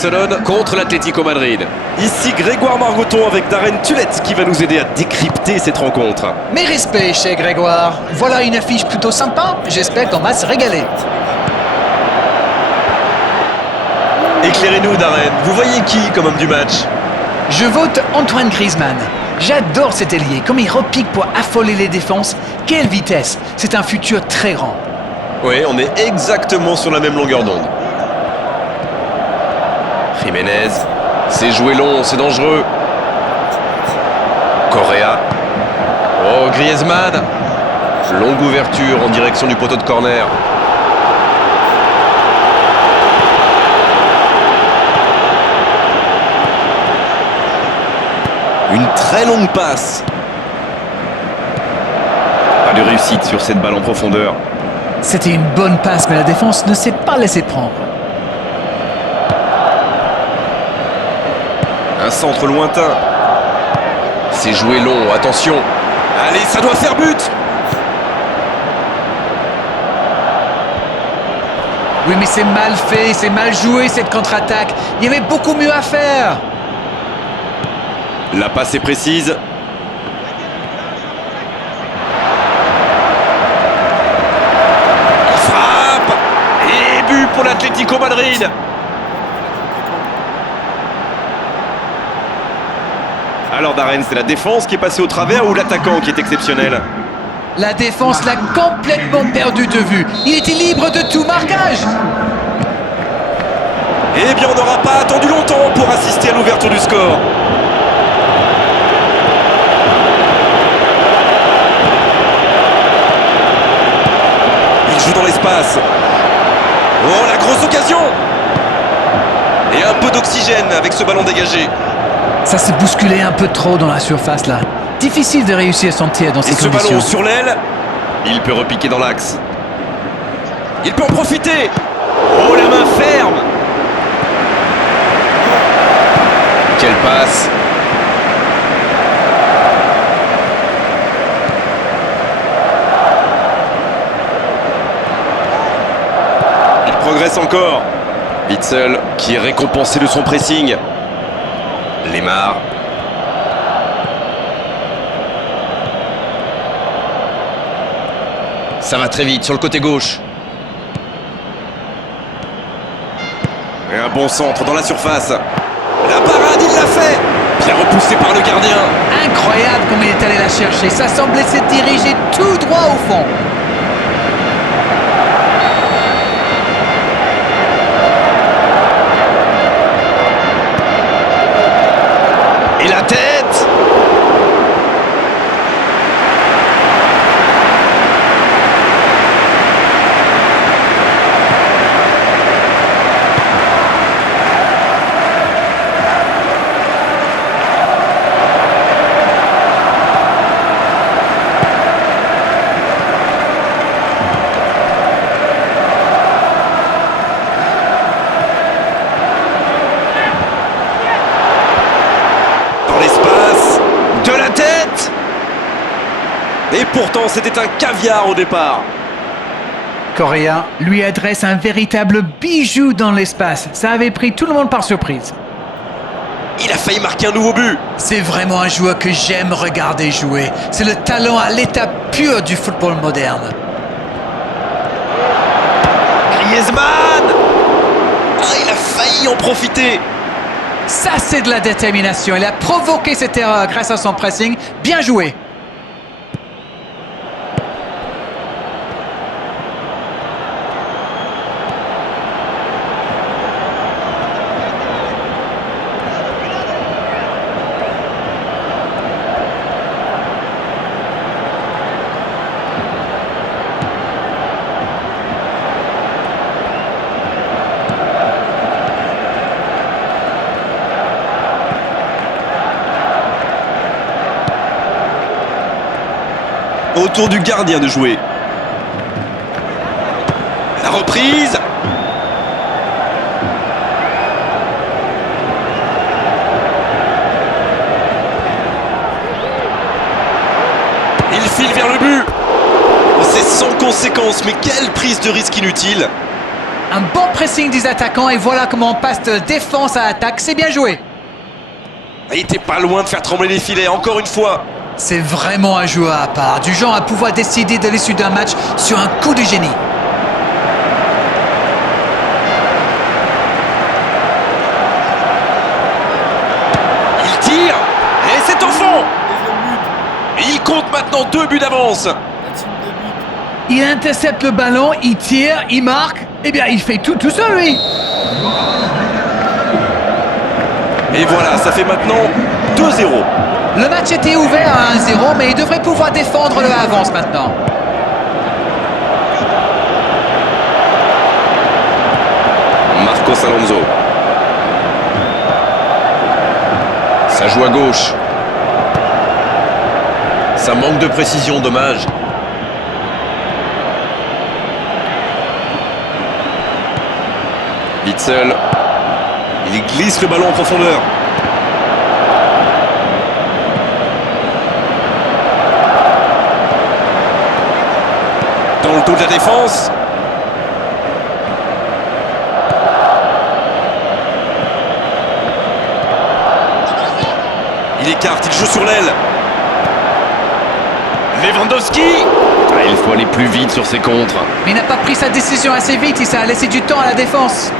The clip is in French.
Barcelone contre l'Atlético Madrid. Ici Grégoire Margoton avec Darren Tulette qui va nous aider à décrypter cette rencontre. Mes respects chez Grégoire. Voilà une affiche plutôt sympa. J'espère qu'on va se régaler. Éclairez-nous, Darren. Vous voyez qui comme homme du match? Je vote Antoine Griezmann. J'adore cet ailier. Comme il repique pour affoler les défenses. Quelle vitesse! C'est un futur très grand. Oui, on est exactement sur la même longueur d'onde. Jiménez, c'est joué long, c'est dangereux. Correa. Oh, Griezmann. Longue ouverture en direction du poteau de corner. Une très longue passe. Pas de réussite sur cette balle en profondeur. C'était une bonne passe, mais la défense ne s'est pas laissée prendre. Un centre lointain. C'est joué long, attention. Allez, ça doit faire but. Oui, mais c'est mal fait, c'est mal joué cette contre-attaque. Il y avait beaucoup mieux à faire. La passe est précise. Il frappe. Et but pour l'Atlético Madrid. Alors Darren, c'est la défense qui est passée au travers ou l'attaquant qui est exceptionnel? La défense l'a complètement perdu de vue. Il était libre de tout marquage. Eh bien, on n'aura pas attendu longtemps pour assister à l'ouverture du score. Il joue dans l'espace. Oh, la grosse occasion! Et un peu d'oxygène avec ce ballon dégagé. Ça s'est bousculé un peu trop dans la surface là. Difficile de réussir son tir dans ces Et ce conditions. ballon sur l'aile, il peut repiquer dans l'axe. Il peut en profiter. Oh, la main ferme. Quelle passe. Il progresse encore. Witsel qui est récompensé de son pressing. Lemar. Ça va très vite sur le côté gauche. Et un bon centre dans la surface. La parade, il l'a fait. Bien repoussé par le gardien. Incroyable comme il est allé la chercher. Ça semblait se diriger tout droit au fond. Et la tête. Et pourtant, c'était un caviar au départ. Correa lui adresse un véritable bijou dans l'espace. Ça avait pris tout le monde par surprise. Il a failli marquer un nouveau but. C'est vraiment un joueur que j'aime regarder jouer. C'est le talent à l'état pur du football moderne. Griezmann. Ah, il a failli en profiter. Ça, c'est de la détermination. Il a provoqué cette erreur grâce à son pressing. Bien joué. Autour du gardien de jouer. La reprise. Il file vers le but. C'est sans conséquence, mais quelle prise de risque inutile. Un bon pressing des attaquants et voilà comment on passe de défense à attaque. C'est bien joué. Il était pas loin de faire trembler les filets, encore une fois. C'est vraiment un joueur à part, du genre à pouvoir décider de l'issue d'un match sur un coup de génie. Il tire, et c'est au fond. Et il compte maintenant 2 buts d'avance. Il intercepte le ballon, il tire, il marque. Eh bien, il fait tout seul, lui. Et voilà, ça fait maintenant 2-0. Le match était ouvert à 1-0, mais il devrait pouvoir défendre le avance maintenant. Marcos Alonso. Ça joue à gauche. Ça manque de précision, dommage. Witsel. Il glisse le ballon en profondeur. Dans le dos de la défense. Il écarte, il joue sur l'aile. Lewandowski. Il faut aller plus vite sur ses contres. Mais il n'a pas pris sa décision assez vite et ça a laissé du temps à la défense.